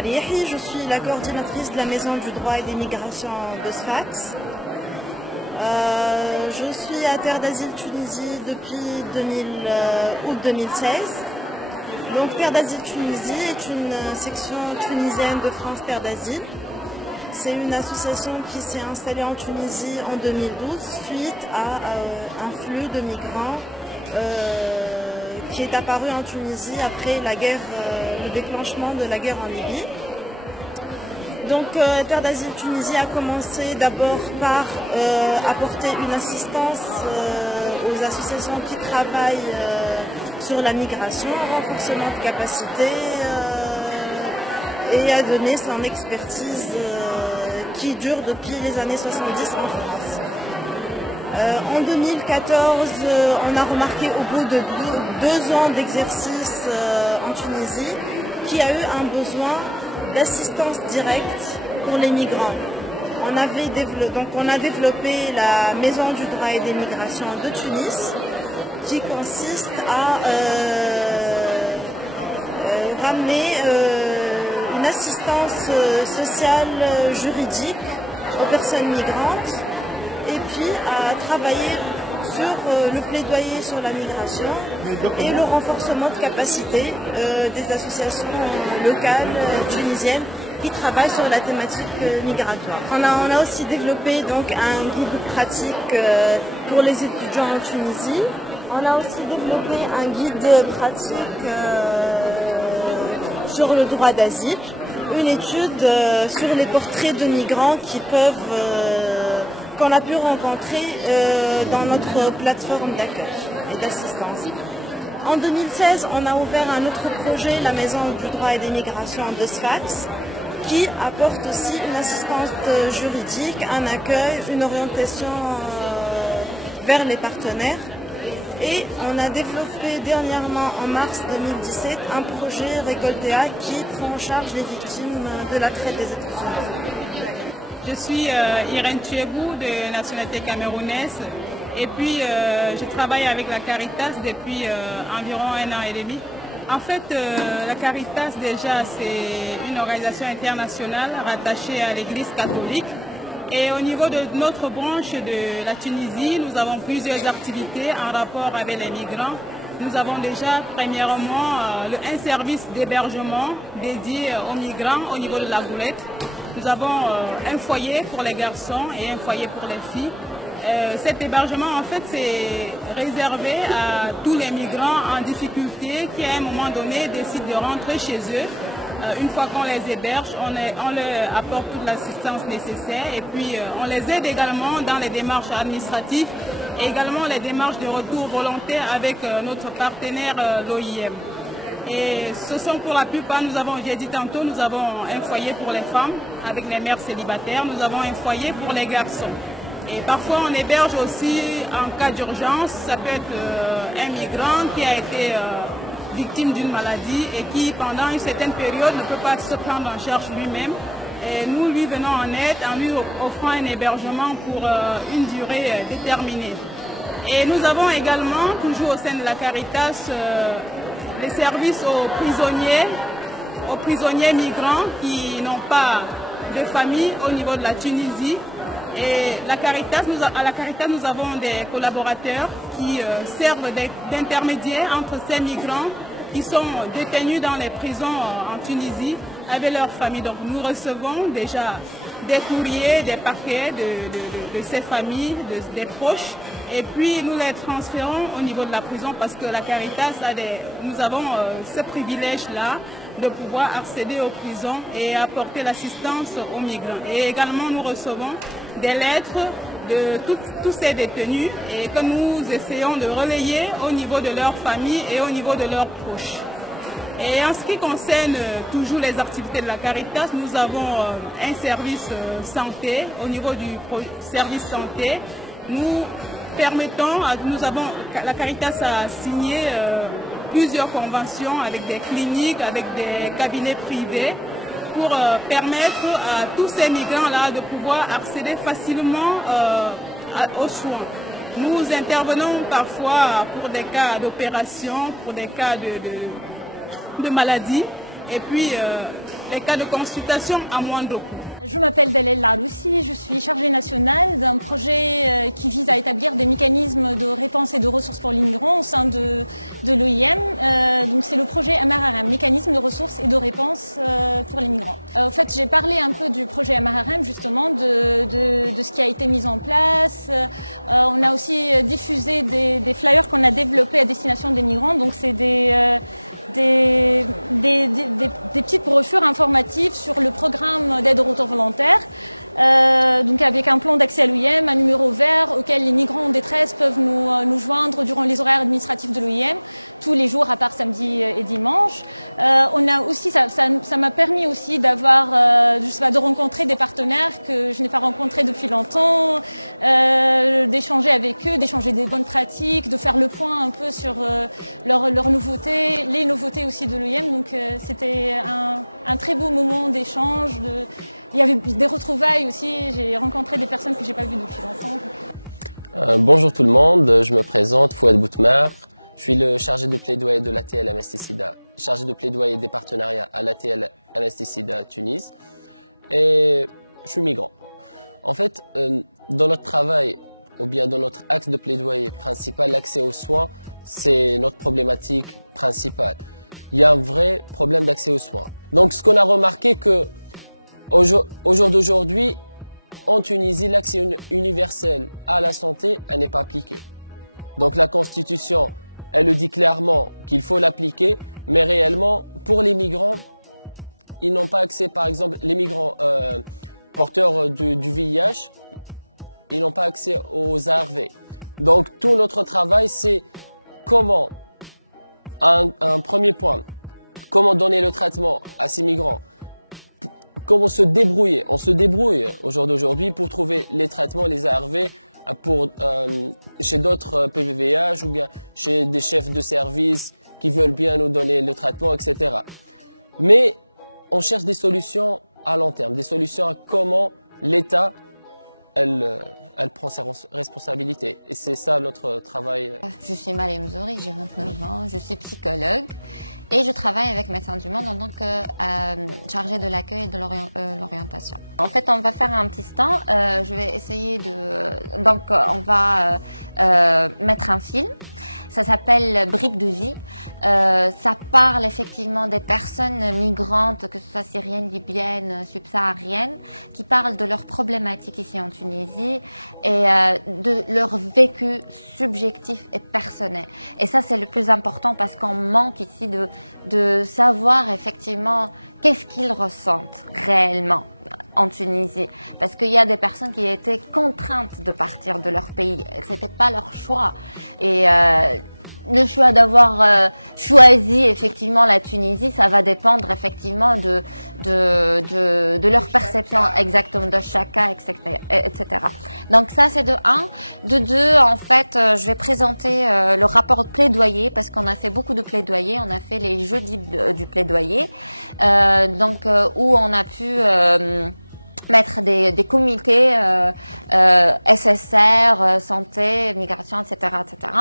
Tarihi, je suis la coordinatrice de la Maison du droit et des migrations de Sfax. Je suis à Terre d'Asile Tunisie depuis août 2016. Donc Terre d'Asile Tunisie est une section tunisienne de France Terre d'Asile. C'est une association qui s'est installée en Tunisie en 2012 suite à un flux de migrants qui est apparu en Tunisie après la guerre, le déclenchement de la guerre en Libye. Donc Terre d'Asile Tunisie a commencé d'abord par apporter une assistance aux associations qui travaillent sur la migration, renforcement de capacité et a donné son expertise qui dure depuis les années 70 en France. En 2014, on a remarqué au bout de 2 ans d'exercice en Tunisie qu'il y a eu un besoin d'assistance directe pour les migrants. On a développé la Maison du droit et des migrations de Tunis qui consiste à ramener une assistance sociale juridique aux personnes migrantes et puis à travailler sur le plaidoyer sur la migration et le renforcement de capacité des associations locales tunisiennes qui travaillent sur la thématique migratoire. On a aussi développé donc un guide pratique pour les étudiants en Tunisie. On a aussi développé un guide pratique sur le droit d'asile, une étude sur les portraits de migrants qu'on a pu rencontrer dans notre plateforme d'accueil et d'assistance. En 2016, on a ouvert un autre projet, la Maison du droit et des migrations de Sfax, qui apporte aussi une assistance juridique, un accueil, une orientation vers les partenaires. Et on a développé dernièrement, en mars 2017, un projet Récoltea qui prend en charge les victimes de la traite des êtres humains. Je suis Irène Tuebou, de nationalité camerounaise, et puis je travaille avec la Caritas depuis environ 1 an et demi. En fait, la Caritas déjà c'est une organisation internationale rattachée à l'Église catholique. Et au niveau de notre branche de la Tunisie, nous avons plusieurs activités en rapport avec les migrants. Nous avons déjà, premièrement, un service d'hébergement dédié aux migrants au niveau de la Goulette. Nous avons un foyer pour les garçons et un foyer pour les filles. Cet hébergement, en fait, c'est réservé à tous les migrants en difficulté qui, à un moment donné, décident de rentrer chez eux. Une fois qu'on les héberge, on leur apporte toute l'assistance nécessaire et puis on les aide également dans les démarches administratives et également les démarches de retour volontaire avec notre partenaire l'OIM. Et ce sont pour la plupart, j'ai dit tantôt, nous avons un foyer pour les femmes avec les mères célibataires, nous avons un foyer pour les garçons. Et parfois on héberge aussi en cas d'urgence, ça peut être un migrant qui a été victime d'une maladie et qui pendant une certaine période ne peut pas se prendre en charge lui-même. Et nous lui venons en aide en lui offrant un hébergement pour une durée déterminée. Et nous avons également, toujours au sein de la Caritas, les services aux prisonniers migrants qui n'ont pas de famille au niveau de la Tunisie. Et à la Caritas, nous avons des collaborateurs qui servent d'intermédiaires entre ces migrants qui sont détenus dans les prisons en Tunisie avec leurs familles. Donc nous recevons déjà des courriers, des paquets de ces familles, des proches, et puis nous les transférons au niveau de la prison parce que la Caritas nous avons ce privilège-là de pouvoir accéder aux prisons et apporter l'assistance aux migrants. Et également nous recevons des lettres de tous ces détenus et que nous essayons de relayer au niveau de leur famille et au niveau de leurs proches. Et en ce qui concerne toujours les activités de la Caritas, nous avons un service santé. Au niveau du service santé, la Caritas a signé plusieurs conventions avec des cliniques, avec des cabinets privés pour permettre à tous ces migrants-là de pouvoir accéder facilement aux soins. Nous intervenons parfois pour des cas d'opération, pour des cas de maladie. Et puis, les cas de consultation à moindre coût. Je m'appelle Dalel Laroussi, je suis chargée nationale d'un projet qui vise à établir des mécanismes de réponse et de ressources pour les migrants au sein de l'OIM. Donc c'est le projet MRRM, mécanisme de ressources et de réponse pour les migrants. En fait, j'ai parlé un peu du projet MRRM, justement, de ce qui a été mis en place. On a aussi diffusé des flyers qu'on a développés à destination des migrants. Donc c'est des petites brochures informatives sur le programme d'aide au retour volontaire, donc avec un plan d'accès à l'OIM, un numéro vert auquel les migrants en détresse peuvent nous joindre durant les horaires administratifs de l'OIM, tous les jours à part samedi et dimanche. On a aussi, ça m'a permis aussi d'avoir, de rencontrer des partenaires que je n'ai pas rencontrés depuis longtemps, d'échanger avec eux, d'échanger des bonnes pratiques, de faire le point un peu sur leurs nouveautés, les nouveautés aussi de l'OIM. Donc c'était un très beau moment d'échange. Il y avait des retrouvailles aussi, j'ai rencontré des personnes que je n'ai pas vues depuis longtemps. Bonjour tout le monde, je me présente, Fouad Boutmar. Je suis le chargé de plaidoyer de l'ATL MST-SIDA, chargé de plaidoyer des partenariats à l'ATL MST-SIDA Tunis. Et je suis migrant. En fait, dans notre travail, ou bien dans notre axe de plaidoyer principal, l'accès aux soins, c'est notre problématique principale. Il y a un vrai problème d'accès aux soins. Donc ce qu'on a remarqué que au jour d'aujourd'hui, en Tunisie, l'accès universel à la santé, elle n'est pas appliquée. Donc la Constitution, elle le dit clairement qu'il faut l'appliquer, mais réellement, pour les migrants, ils n'ont pas accès, par exemple, les migrants porteurs du VIH, ils n'ont pas accès aux ARV. Donc tout notre travail, c'est comment, un premier point, comment donner le traitement à ces migrants. Comment se débrouiller? On se débrouille au jour d'aujourd'hui pour trouver les traitements, les ARV chez d'autres PVVH ou bien chez des chefs de service qui veulent bien nous donner le traitement, etc. Mais on cherche des solutions à long terme, des solutions à comment l'État elle prend ses responsabilités. Et c'est ça notre travail. Je suis Mariam Zouri, j'ai 29 ans, je suis psychologue. Et je travaille avec Médecins du Monde en tant que chargée de l'accueil et de l'orientation. En fait, on va faire un petit stand. Je vais essayer de... Donc, on va mettre un film. Ça s'appelle Briques de vie. Ça parle effectivement des personnes migrantes, que ce soit syriennes, libyennes, subsahariennes, qui parlent de leurs problématiques ici en Tunisie et de leur vécu subjectif et personnel. Et ça, c'est le plus important parce qu'on manque ici de savoir effectivement qu'est-ce qu'ils ressentent réellement en Tunisie. Parce qu'il y a des personnes qui étaient contraintes de partir de leur pays. Ce n'était pas leur choix. Et le choix d'avoir choisi effectivement la Tunisie, ça va dépendre effectivement de leur perception exactement de chaque cas, etc. Donc ça c'est de 1. De 2, en fait, je vais présenter le rapport de plaidoyer parce qu'on a fait beaucoup de plaidoyer. On a fait les jeudis du plaidoyer, où on a pu mettre des comités SSR, santé, migration, etc., etc.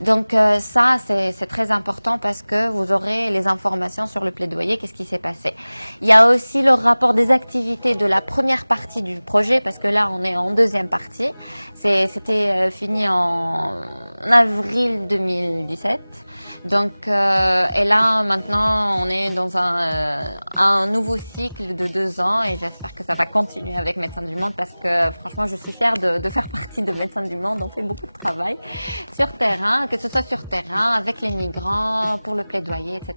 Donc ça, c'est très important parce que vous aurez les informations sur le plaidoyer, qu'est-ce qui s'est passé. Il y a aussi le rapport des activités de la première partie du projet parce que là, on est en deuxième partie. C'était fini en avril 2017. Donc, et là, maintenant, on est dans un nouveau cycle de 2 ans et j'espère que ça va continuer avec Médecins du Monde parce que franchement, je suis fière de faire partie de Médecins du Monde. On fait beaucoup de travail sur terrain, que ce soit sur terrain, avec les migrants, pour le plaidoyer, etc.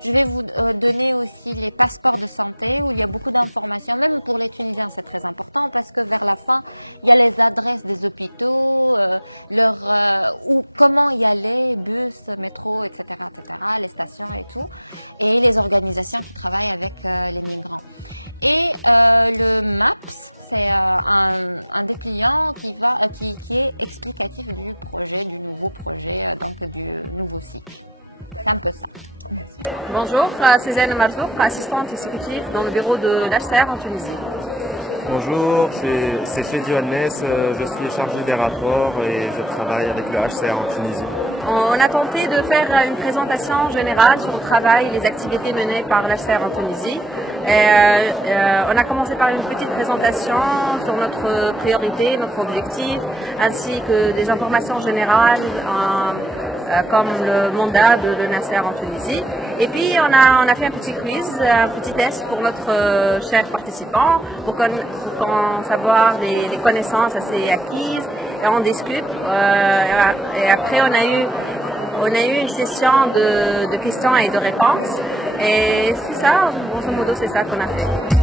Je vais vous donner aussi les passeports de santé où il y a beaucoup d'informations, même pour les Tunisiens, c'est très important parce que vers la fin, il y a les adresses des hôpitaux, comment y aller, bus, métro, etc., les stations et tout, et les organisations qui travaillent avec les migrants. Et le MAPS, c'est un dépliant qui est explicatif du projet, du nouveau projet, donc du nouveau cycle. C'est un peu ça. Bonjour, c'est Zaina Marzouk, assistante exécutive dans le bureau de l'HCR en Tunisie. Bonjour, c'est Chedi Annès, je suis chargé des rapports et je travaille avec le HCR en Tunisie. On a tenté de faire une présentation générale sur le travail et les activités menées par l'HCR en Tunisie. On a commencé par une petite présentation sur notre priorité, notre objectif, ainsi que des informations générales comme le mandat de Nasser en Tunisie. Et puis on a fait un petit quiz, un petit test pour notre chers participants pour savoir des connaissances assez acquises et on discute. Et après on a eu une session de questions et de réponses. Et c'est ça, grosso modo, c'est ça qu'on a fait.